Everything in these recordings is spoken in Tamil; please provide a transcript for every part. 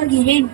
போகிறேன்.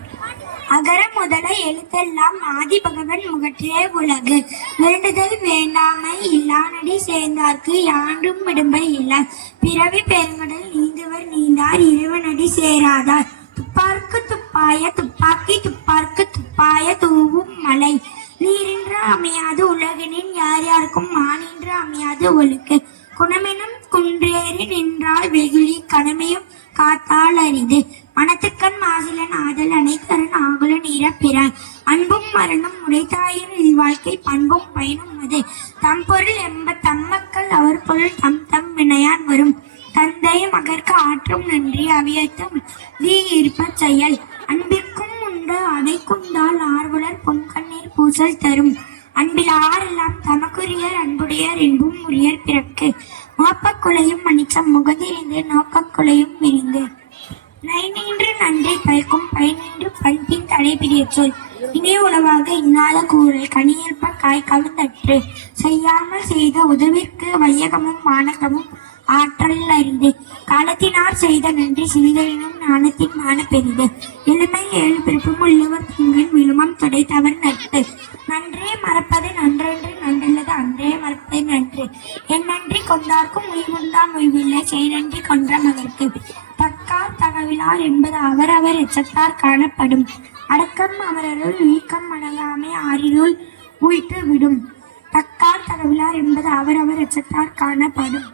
அகர முதல எழுத்தெல்லாம் ஆதி பகவன் முகற்றே உலகு. வேண்டுதல் வேண்டாமை இல்லானடி சேர்ந்தார்க்கு யாண்டும் விடும்பை இல்ல. பிறவி பெருங்கடல் நீந்துவர் நீந்தார் இறைவனடி சேராதார். துப்பார்க்கு துப்பாய துப்பாக்கி துப்பார்க்கு துப்பாய தூவும் மலை. நீரின்று அமையாது உலகினின் யார் யாருக்கும் மானின்று அமையாது ஒழுக்கு. குணமெனும் குன்றேறி நின்றால் வெகுளி கணமையும் காத்தால் அரிது. மனத்துக்கண் மாசிலன் ஆதல் அனைத்தரன் ஆகுலன் இறப்பிற. அன்பும் மரணம் உடைத்தாயின் இல்வாழ்க்கை பண்பும் பயனும் அது. தம் பொருள் எம்ப தம்மக்கள் அவர் பொருள் தம் தம் வினையான் வரும். தந்தை மகற்கு ஆற்றும் நன்றி அவியத்தும் வீ இருப்ப செயல். அன்பிற்கும் உண்டு அடைக்குண்டால் ஆர்வலர் பொன்கண்ணீர் பூசல் தரும். அன்பில் ஆரெல்லாம் தமக்குரியர் அன்புடையர் என்பும் உரியர் பிறக்கு. மோப்பக் குலையும் மணிச்சம் முகதிரிந்து நோக்கக் குலையும் விரிந்து. நைநின்று நன்றி பயக்கும் பயனின்று பண்பின் தடைபிடிய சொல். இனி உணவாக இன்னாத கூறல் கனியேற்ப காய் கவிழ்ந்தற்று. செய்யாமல் செய்த உதவிற்கு வையகமும் மானகமும் ஆற்றல் அறிந்து. காலத்தினார் செய்த நன்றி சிறிதெனும் ஞானத்தின் மான பெரிது. எளிமை ஏழு பிறப்பும் உள்ளவர் தூங்கின் விழுமம் துடைத்தவர் நட்பு. நன்றே மறப்பது நன்றென்று நன்றல்லது அன்றே மறப்பது நன்று. என் நன்றி கொண்டார்க்கும் உய்வுண்டாம் உய்வில்லை செய் நன்றி கொன்ற மகற்கு. தக்கார் தகவிலார் என்பது அவரவர் எச்சத்தார் காணப்படும். அடக்கம் அவரருள் வீக்கம் அடங்காமை ஆறினுள் உயிட்டு விடும். தக்கார் தகவிலார் என்பது அவரவர் எச்சத்தார் காணப்படும்.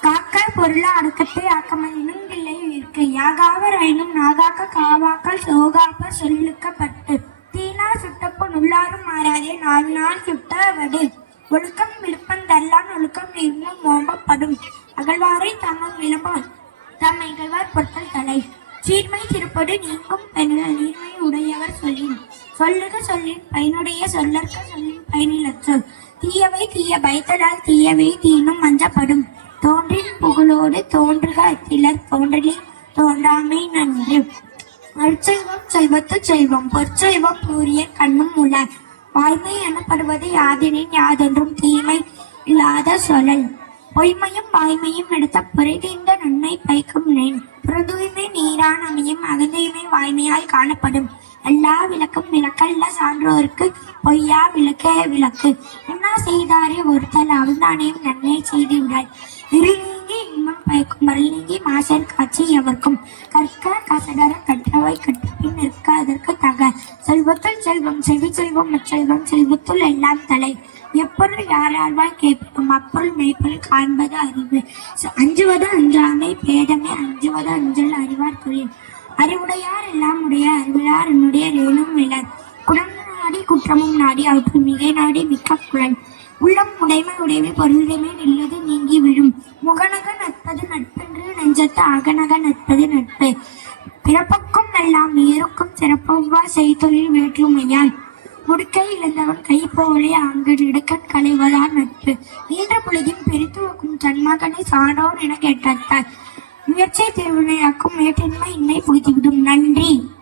காக்க பொருள அடக்கத்தை ஆக்கமதினும் இல்லை உயிர்க்கு. யாகாவர் ஐனும் நாகாக்க காவாக்கள் சோகாப்ப சொல்லுக்கப்பட்டு. தீனா சுட்டப்பு நுள்ளாரும் மாறாதே நாவினால் சுட்ட வடு. ஒழுக்கம் விழுப்பம் தள்ளான் ஒழுக்கம் நீர்மும் மோம்பப்படும். அகழ்வாரை தம்மம் விளம்பம் தம் இகழ்வார் பொருட்கள் தலை. சீர்மை திருப்படு நீங்கும் பெண்கள் நீர்மை உடையவர் சொல்லின். சொல்லுக சொல்லின் பயனுடைய சொல்லற்க சொல்லின் பயனில் சொல். தீயவை தீய பயத்தலால் தீயவை தீனும் மஞ்சப்படும். தோன்றின் புகழோடு தோன்றுக அத்திலர் தோன்றலில் தோன்றாமை நன்று. அற்செல்வம் செல்வத்து செல்வம் பொற்செல்வம் பூரிய கண்ணும் உள்ள. வாய்மை எனப்படுவது யாதெனின் யாதொன்றும் தீமை இல்லாத சொல்லல். பொய்மையும் வாய்மையும் எடுத்த புரைதீர்ந்த நன்மை பயக்கும் நேன். புறதூய்மை நீரான் அமையும் அகந்தையுமை வாய்மையால் காணப்படும். எல்லா விளக்கும் விளக்கல்ல சான்றோருக்கு பொய்யா விளக்கே விளக்கு. என்ன செய்தாரே ஒருத்தல் அவன்தானேயும் நன்மை செய்து விடாய். இருள் நீங்கி இன்பம் பயக்கும் மருள் நீங்கி மாசல் காட்சி எவர்க்கும். கற்க கசடர கற்றவை கற்றபின் நிற்க அதற்கு தக. செல்வத்துள் செல்வம் செவி செல்வம் அச்செல்வம் செல்வத்துள் எல்லாம் தலை. எப்பொருள் யாரால்வாய் கேட்பினும் அப்பொருள் மெய்ப்பொருள் காண்பது அறிவு. அஞ்சுவது அஞ்சாமை பேதமே அஞ்சுவது அஞ்சல் அறிவார் தொழில். அறிவுடையார் எல்லாம் உடைய அறிவிலார் என்னுடைய ரேணும் இலர். குணம் நாடி குற்றமும் நாடி அவற்றுள் மிகை நாடி மிக்க குழல். உள்ளம் உடைமை உடைமை பொருளுடைமை நில்லது நீங்கி விழும். முகநக நட்பது நட்பென்று நெஞ்சத்து அகநக நட்பது நட்பு. பிறப்புக்கும் எல்லாம் ஏறுக்கும் சிறப்பொவ்வா செய்தொழில் வேற்றுமையால். முடுக்கை இழந்தவன் கை போலே அங்கு நெடுக்கன் களைவதார் நட்பு. நீண்ட பொழுதின் பெரித்து வைக்கும் தன்மகனை சான்றோர் என கேட்டார். முயற்சியை திருவினையாக்கும் மேற்றின்மை இன்மை புகுத்திவிடும். நன்றி.